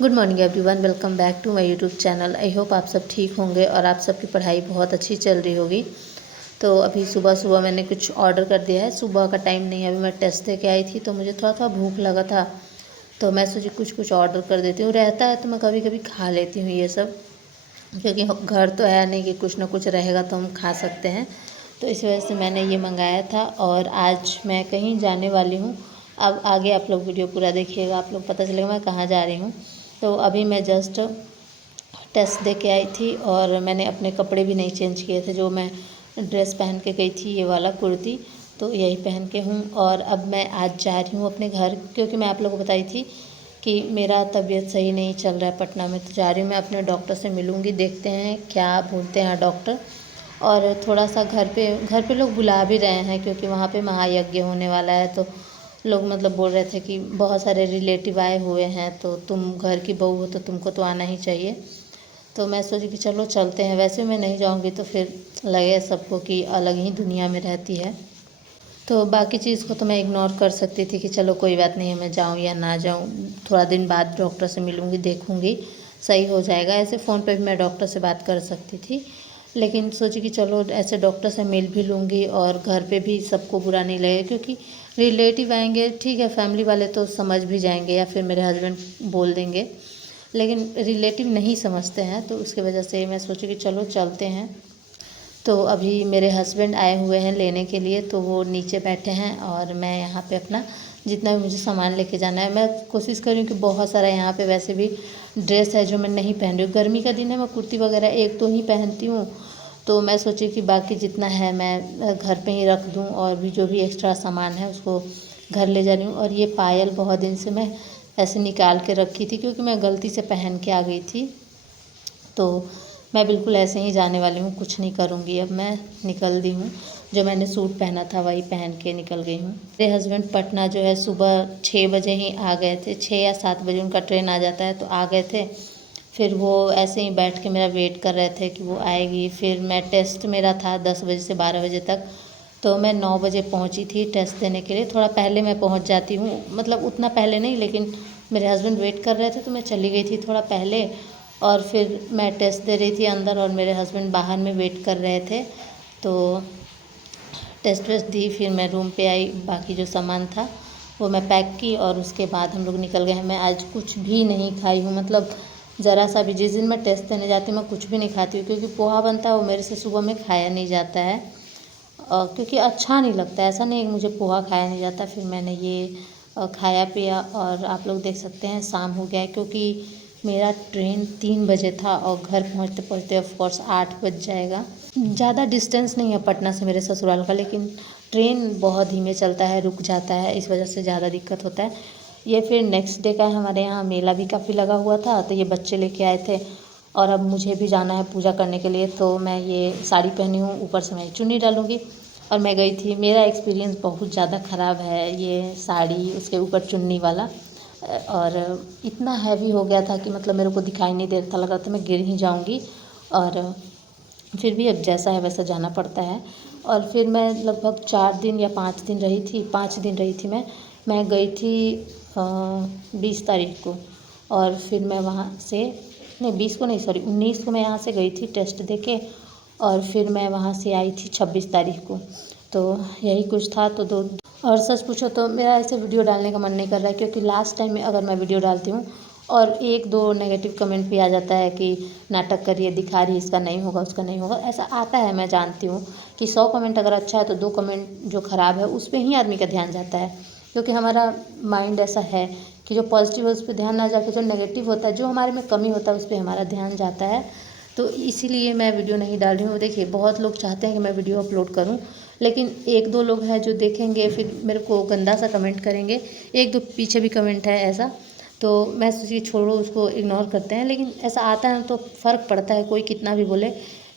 Good morning everyone, welcome back to my YouTube channel. I hope आप सब ठीक होंगे और आप सबकी पढ़ाई बहुत अच्छी चल रही होगी। तो अभी सुबह सुबह मैंने कुछ ऑर्डर कर दिया है। सुबह का टाइम नहीं है, अभी मैं टेस्ट दे के आई थी तो मुझे थोड़ा थोड़ा भूख लगा था, तो मैं सोची कुछ कुछ ऑर्डर कर देती हूँ। रहता है तो मैं कभी कभी खा लेती हूँ ये सब, क्योंकि घर तो है नहीं कि कुछ ना कुछ रहेगा तो हम खा सकते हैं। तो इस वजह से मैंने ये मंगाया था और आज मैं कहीं जाने वाली हूँ। अब आगे आप लोग वीडियो पूरा देखिएगा, आप लोग पता चलेगा मैं कहाँ जा रही हूँ। तो अभी मैं जस्ट टेस्ट दे के आई थी और मैंने अपने कपड़े भी नहीं चेंज किए थे। जो मैं ड्रेस पहन के गई थी, ये वाला कुर्ती, तो यही पहन के हूँ। और अब मैं आज जा रही हूँ अपने घर, क्योंकि मैं आप लोगों को बताई थी कि मेरा तबीयत सही नहीं चल रहा है पटना में। तो जा रही हूँ मैं अपने डॉक्टर से मिलूँगी, देखते हैं क्या बोलते हैं डॉक्टर। और थोड़ा सा घर पे लोग बुला भी रहे हैं, क्योंकि वहाँ पे महायज्ञ होने वाला है। तो लोग मतलब बोल रहे थे कि बहुत सारे रिलेटिव आए हुए हैं, तो तुम घर की बहू हो तो तुमको तो आना ही चाहिए। तो मैं सोची कि चलो चलते हैं। वैसे मैं नहीं जाऊँगी तो फिर लगे सबको कि अलग ही दुनिया में रहती है। तो बाकी चीज़ को तो मैं इग्नोर कर सकती थी कि चलो कोई बात नहीं है, मैं जाऊँ या ना जाऊँ, थोड़ा दिन बाद डॉक्टर से मिलूँगी, देखूँगी सही हो जाएगा। ऐसे फ़ोन पे भी मैं डॉक्टर से बात कर सकती थी, लेकिन सोची कि चलो ऐसे डॉक्टर से मिल भी लूँगी और घर पे भी सबको बुरा नहीं लगेगा, क्योंकि रिलेटिव आएंगे ठीक है, फैमिली वाले तो समझ भी जाएंगे या फिर मेरे हस्बैंड बोल देंगे, लेकिन रिलेटिव नहीं समझते हैं। तो उसकी वजह से मैं सोची कि चलो चलते हैं। तो अभी मेरे हस्बैंड आए हुए हैं लेने के लिए, तो वो नीचे बैठे हैं और मैं यहाँ पे अपना जितना भी मुझे सामान लेके जाना है, मैं कोशिश कर रही हूँ कि बहुत सारा यहाँ पे वैसे भी ड्रेस है जो मैं नहीं पहन रही हूँ। गर्मी का दिन है, मैं कुर्ती वगैरह एक तो ही पहनती हूँ। तो मैं सोची कि बाकी जितना है मैं घर पे ही रख दूँ, और भी जो भी एक्स्ट्रा सामान है उसको घर ले जा रही हूँ। और ये पायल बहुत दिन से मैं ऐसे निकाल के रखी थी, क्योंकि मैं गलती से पहन के आ गई थी। तो मैं बिल्कुल ऐसे ही जाने वाली हूँ, कुछ नहीं करूँगी। अब मैं निकल दी हूँ, जो मैंने सूट पहना था वही पहन के निकल गई हूँ। मेरे हस्बैंड पटना जो है सुबह 6 बजे ही आ गए थे, 6 या 7 बजे उनका ट्रेन आ जाता है, तो आ गए थे। फिर वो ऐसे ही बैठ के मेरा वेट कर रहे थे कि वो आएगी। फिर मैं टेस्ट मेरा था 10 बजे से 12 बजे तक, तो मैं 9 बजे पहुंची थी टेस्ट देने के लिए। थोड़ा पहले मैं पहुंच जाती हूँ, मतलब उतना पहले नहीं, लेकिन मेरे हस्बैंड वेट कर रहे थे तो मैं चली गई थी थोड़ा पहले। और फिर मैं टेस्ट दे रही थी अंदर और मेरे हस्बैंड बाहर में वेट कर रहे थे। तो टेस्ट वेस्ट दी, फिर मैं रूम पे आई, बाकी जो सामान था वो मैं पैक की और उसके बाद हम लोग निकल गए हैं। मैं आज कुछ भी नहीं खाई हूँ, मतलब ज़रा सा भी। जिस दिन मैं टेस्ट देने जाती हूँ मैं कुछ भी नहीं खाती हूँ, क्योंकि पोहा बनता है वो मेरे से सुबह में खाया नहीं जाता है, क्योंकि अच्छा नहीं लगता। ऐसा नहीं है कि मुझे पोहा खाया नहीं जाता। फिर मैंने ये खाया पिया और आप लोग देख सकते हैं शाम हो गया है, क्योंकि मेरा ट्रेन 3 बजे था और घर पहुंचते पहुंचते ऑफ कोर्स 8 बज जाएगा। ज़्यादा डिस्टेंस नहीं है पटना से मेरे ससुराल का, लेकिन ट्रेन बहुत धीमे चलता है, रुक जाता है, इस वजह से ज़्यादा दिक्कत होता है। ये फिर नेक्स्ट डे का है। हमारे यहाँ मेला भी काफ़ी लगा हुआ था, तो ये बच्चे लेके आए थे और अब मुझे भी जाना है पूजा करने के लिए। तो मैं ये साड़ी पहनी हूँ, ऊपर से मैं चुन्नी डालूँगी और मैं गई थी। मेरा एक्सपीरियंस बहुत ज़्यादा ख़राब है ये साड़ी, उसके ऊपर चुन्नी वाला। और इतना हैवी हो गया था कि मतलब मेरे को दिखाई नहीं दे रहा था, लग रहा था मैं गिर ही जाऊँगी। और फिर भी अब जैसा है वैसा जाना पड़ता है। और फिर मैं लगभग 4 दिन या 5 दिन रही थी, 5 दिन रही थी मैं गई थी 20 तारीख को। और फिर मैं वहाँ से नहीं, 20 को नहीं, सॉरी 19 को मैं यहाँ से गई थी टेस्ट दे के, और फिर मैं वहाँ से आई थी 26 तारीख को। तो यही कुछ था। तो दो और सच पूछो तो मेरा ऐसे वीडियो डालने का मन नहीं कर रहा है, क्योंकि लास्ट टाइम में अगर मैं वीडियो डालती हूँ और 1-2 नेगेटिव कमेंट भी आ जाता है कि नाटक कर रही है, दिखा रही है, इसका नहीं होगा उसका नहीं होगा, ऐसा आता है। मैं जानती हूँ कि 100 कमेंट अगर अच्छा है तो 2 कमेंट जो ख़राब है उस पर ही आदमी का ध्यान जाता है, क्योंकि हमारा माइंड ऐसा है कि जो पॉजिटिव है उस पर ध्यान ना जाके जो नेगेटिव होता है, जो हमारे में कमी होता है उस पर हमारा ध्यान जाता है। तो इसीलिए मैं वीडियो नहीं डाल रही हूँ। देखिए बहुत लोग चाहते हैं कि मैं वीडियो अपलोड करूँ, लेकिन 1-2 लोग हैं जो देखेंगे फिर मेरे को गंदा सा कमेंट करेंगे। 1-2 पीछे भी कमेंट है ऐसा, तो मैं सोची छोड़ो, उसको इग्नोर करते हैं। लेकिन ऐसा आता है तो फ़र्क पड़ता है, कोई कितना भी बोले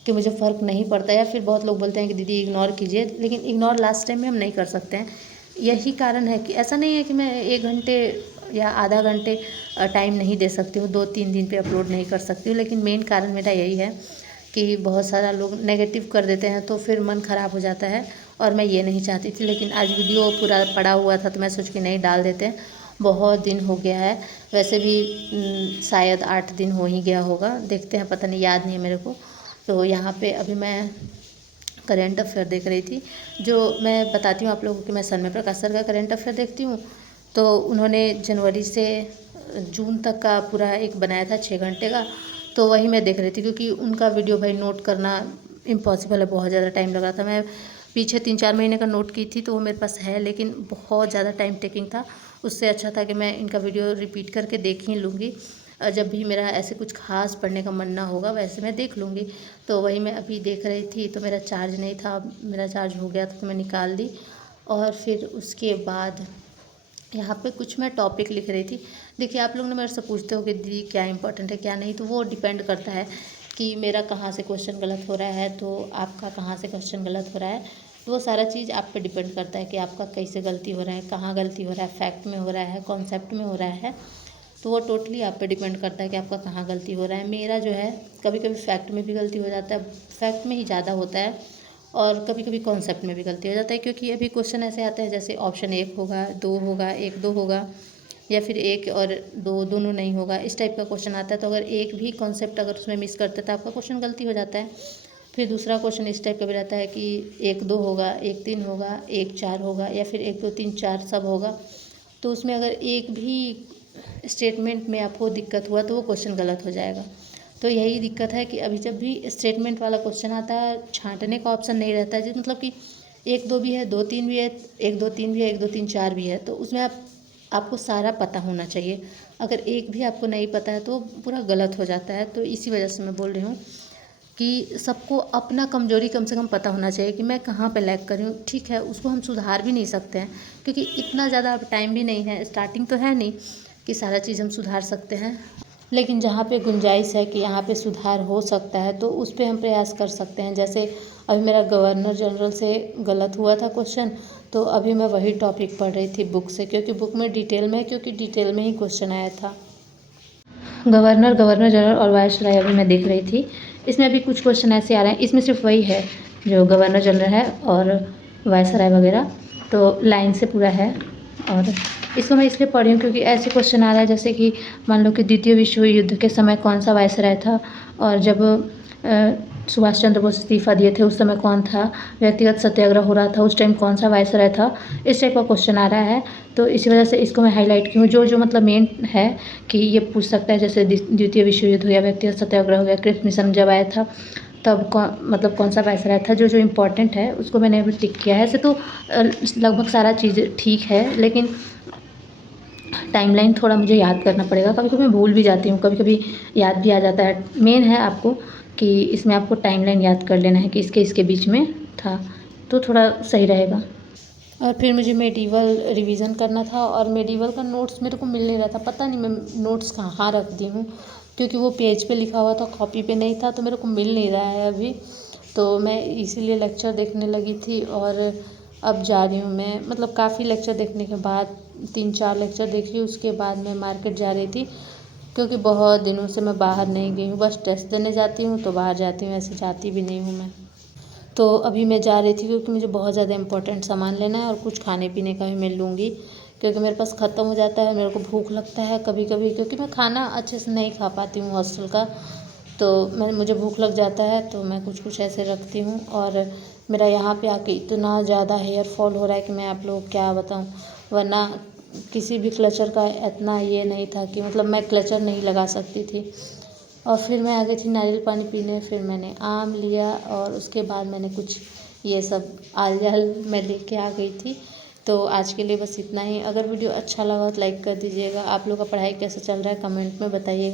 कि मुझे फ़र्क नहीं पड़ता। या फिर बहुत लोग बोलते हैं कि दीदी इग्नोर कीजिए, लेकिन इग्नोर लास्ट टाइम में हम नहीं कर सकते हैं। यही कारण है कि ऐसा नहीं है कि मैं 1 घंटे या आधा घंटे टाइम नहीं दे सकती हूँ, 2-3 दिन पे अपलोड नहीं कर सकती हूँ। लेकिन मेन कारण मेरा यही है कि बहुत सारा लोग नेगेटिव कर देते हैं तो फिर मन ख़राब हो जाता है, और मैं ये नहीं चाहती थी। लेकिन आज वीडियो पूरा पड़ा हुआ था तो मैं सोच के नहीं डाल देते हैं। बहुत दिन हो गया है। वैसे भी शायद 8 दिन हो ही गया होगा, देखते हैं, पता नहीं, याद नहीं है मेरे को। तो यहाँ पे अभी मैं करेंट अफेयर देख रही थी। जो मैं बताती हूँ आप लोगों को कि मैं सनमय प्रकाश सर का करेंट अफेयर देखती हूँ। तो उन्होंने जनवरी से जून तक का पूरा एक बनाया था 6 घंटे का, तो वही मैं देख रही थी, क्योंकि उनका वीडियो भाई नोट करना इम्पॉसिबल है, बहुत ज़्यादा टाइम लग रहा था। मैं पीछे 3-4 महीने का नोट की थी, तो वो मेरे पास है, लेकिन बहुत ज़्यादा टाइम टेकिंग था। उससे अच्छा था कि मैं इनका वीडियो रिपीट करके देख ही लूँगी। जब भी मेरा ऐसे कुछ खास पढ़ने का मन ना होगा वैसे मैं देख लूँगी। तो वही मैं अभी देख रही थी, तो मेरा चार्ज नहीं था, मेरा चार्ज हो गया था तो मैं निकाल दी। और फिर उसके बाद यहाँ पे कुछ मैं टॉपिक लिख रही थी। देखिए, आप लोग ने मेरे से पूछते हो कि दीदी क्या इंपॉर्टेंट है क्या नहीं, तो वो डिपेंड करता है कि मेरा कहाँ से क्वेश्चन गलत हो रहा है, तो आपका कहाँ से क्वेश्चन गलत हो रहा है। तो वो सारा चीज़ आप पे डिपेंड करता है कि आपका कैसे गलती हो रहा है, कहाँ गलती हो रहा है, फैक्ट में हो रहा है, कॉन्सेप्ट में हो रहा है। तो वो टोटली आप पे डिपेंड करता है कि आपका कहाँ गलती हो रहा है। मेरा जो है कभी कभी फैक्ट में भी गलती हो जाता है, फैक्ट में ही ज़्यादा होता है, और कभी कभी कॉन्सेप्ट में भी गलती हो जाता है, क्योंकि अभी क्वेश्चन ऐसे आते हैं जैसे ऑप्शन 1 होगा, 2 होगा, 1-2 होगा, या फिर 1 और 2 दोनों नहीं होगा, इस टाइप का क्वेश्चन आता है। तो अगर एक भी कॉन्सेप्ट अगर उसमें मिस करते तो आपका क्वेश्चन गलती हो जाता है। फिर दूसरा क्वेश्चन इस टाइप का भी रहता है कि 1-2 होगा, 1-3 होगा, 1-4 होगा, या फिर 1-2-3-4 सब होगा। तो उसमें अगर एक भी स्टेटमेंट में आपको दिक्कत हुआ तो वो क्वेश्चन गलत हो जाएगा। तो यही दिक्कत है कि अभी जब भी स्टेटमेंट वाला क्वेश्चन आता है, छांटने का ऑप्शन नहीं रहता है, मतलब कि 1-2 भी है, 2-3 भी है, 1-2-3 भी है, 1-2-3-4 भी है, तो उसमें आपको सारा पता होना चाहिए। अगर एक भी आपको नहीं पता है तो पूरा गलत हो जाता है। तो इसी वजह से मैं बोल रही हूँ कि सबको अपना कमजोरी कम से कम पता होना चाहिए कि मैं कहाँ पे लैग कर रही हूँ। ठीक है, उसको हम सुधार भी नहीं सकते हैं, क्योंकि इतना ज़्यादा अब टाइम भी नहीं है, स्टार्टिंग तो है नहीं कि सारा चीज़ हम सुधार सकते हैं। लेकिन जहाँ पे गुंजाइश है कि यहाँ पे सुधार हो सकता है तो उस पे हम प्रयास कर सकते हैं। जैसे अभी मेरा गवर्नर जनरल से गलत हुआ था क्वेश्चन, तो अभी मैं वही टॉपिक पढ़ रही थी बुक से, क्योंकि बुक में डिटेल में है, क्योंकि डिटेल में ही क्वेश्चन आया था। गवर्नर जनरल और वायसराय अभी मैं देख रही थी। इसमें अभी कुछ क्वेश्चन ऐसे आ रहे हैं, इसमें सिर्फ वही है जो गवर्नर जनरल है और वायसराय वगैरह, तो लाइन से पूरा है। और इसको मैं इसलिए पढ़ी हूँ क्योंकि ऐसे क्वेश्चन आ रहा है जैसे कि मान लो कि द्वितीय विश्व युद्ध के समय कौन सा वायसराय था, और जब सुभाष चंद्र बोस इस्तीफा दिए थे उस समय कौन था, व्यक्तिगत सत्याग्रह हो रहा था उस टाइम कौन सा वायसराय था, इस टाइप का क्वेश्चन आ रहा है। तो इसी वजह से इसको मैं हाईलाइट की हूँ। जो मतलब मेन है कि ये पूछ सकता है, जैसे द्वितीय विश्व युद्ध हो गया, व्यक्तिगत सत्याग्रह हो गया, क्रिप्स मिशन जब आया था तब कौन सा वायसराय था, जो इम्पोर्टेंट है उसको मैंने अभी टिक किया है। ऐसे तो लगभग सारा चीज़ ठीक है, लेकिन टाइमलाइन थोड़ा मुझे याद करना पड़ेगा, कभी कभी मैं भूल भी जाती हूँ, कभी कभी याद भी आ जाता है। मेन है आपको कि इसमें आपको टाइमलाइन याद कर लेना है कि इसके बीच में था, तो थोड़ा सही रहेगा। और फिर मुझे मेडिवल रिवीजन करना था, और मेडिवल का नोट्स मेरे को मिल नहीं रहा था, पता नहीं मैं नोट्स कहाँ रख दी हूँ, क्योंकि वो पेज पे लिखा हुआ था, कॉपी पे नहीं था, तो मेरे को मिल नहीं रहा है अभी। तो मैं इसीलिए लेक्चर देखने लगी थी, और अब जा रही हूँ मैं, मतलब काफ़ी लेक्चर देखने के बाद 3-4 लेक्चर देखी, उसके बाद मैं मार्केट जा रही थी, क्योंकि बहुत दिनों से मैं बाहर नहीं गई हूँ। बस टेस्ट देने जाती हूँ तो बाहर जाती हूँ, ऐसे जाती भी नहीं हूँ मैं। तो अभी मैं जा रही थी क्योंकि मुझे बहुत ज़्यादा इंपॉर्टेंट सामान लेना है, और कुछ खाने पीने का भी मैं लूँगी, क्योंकि मेरे पास ख़त्म हो जाता है, मेरे को भूख लगता है कभी कभी, क्योंकि मैं खाना अच्छे से नहीं खा पाती हूँ हॉस्टल का, तो मुझे भूख लग जाता है, तो मैं कुछ ऐसे रखती हूँ। और मेरा यहाँ पे आके इतना ज़्यादा हेयर फॉल हो रहा है कि मैं आप लोगों को क्या बताऊँ, वरना किसी भी क्लचर का इतना ये नहीं था कि मतलब मैं क्लचर नहीं लगा सकती थी। और फिर मैं आ गई थी नारियल पानी पीने, फिर मैंने आम लिया, और उसके बाद मैंने कुछ ये सब आल जाल मैं लेके आ गई थी। तो आज के लिए बस इतना ही। अगर वीडियो अच्छा लगा तो लाइक कर दीजिएगा। आप लोग का पढ़ाई कैसे चल रहा है कमेंट में बताइएगा।